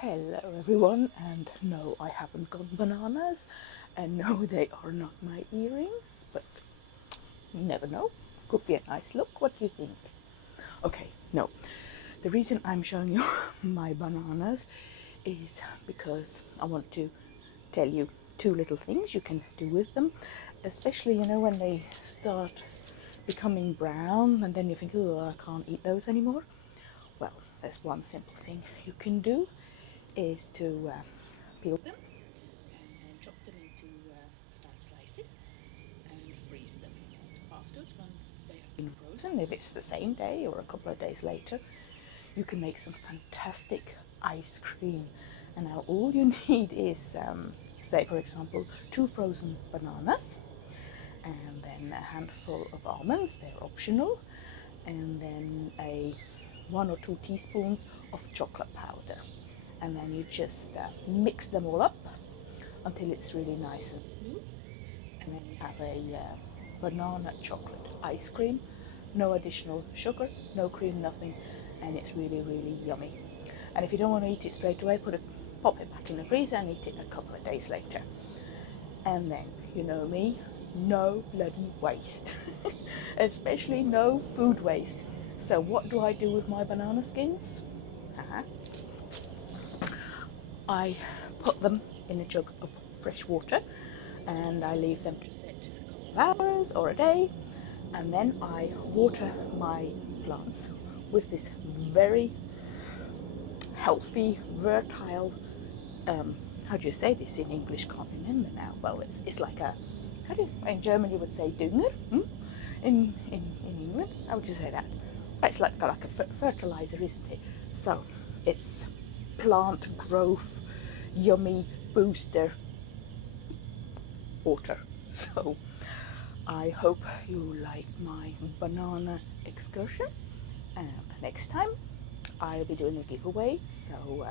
Hello everyone, and no, I haven't got bananas, and no, they are not my earrings, but you never know, could be a nice look. What do you think? Okay, no, the reason I'm showing you my bananas is because I want to tell you two little things you can do with them, especially when they start becoming brown and then you think, oh, I can't eat those anymore. Well, there's one simple thing you can do is to peel them and then chop them into slices and freeze them. Afterwards, once they have been frozen, if it's the same day or a couple of days later, you can make some fantastic ice cream. And now all you need is, say for example, 2 frozen bananas, and then a handful of almonds, they're optional, and then 1 or 2 teaspoons of chocolate powder. And then you just mix them all up until it's really nice and smooth. And then you have a banana chocolate ice cream, no additional sugar, no cream, nothing, and it's really, really yummy. And if you don't want to eat it straight away, pop it back in the freezer and eat it a couple of days later. And then, you know me, no bloody waste, especially no food waste. So what do I do with my banana skins? I put them in a jug of fresh water and I leave them to set a couple of hours or a day, and then I water my plants with this very healthy, fertile, how do you say this in English? Can't remember now. Well, it's like a, in German you would say Dünger, in England, how would you say that? It's like a fertilizer, isn't it? So it's plant growth, yummy booster water. So I hope you like my banana excursion, and next time I'll be doing a giveaway, so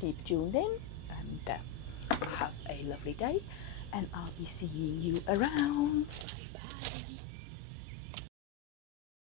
keep tuned in and have a lovely day, and I'll be seeing you around. Bye.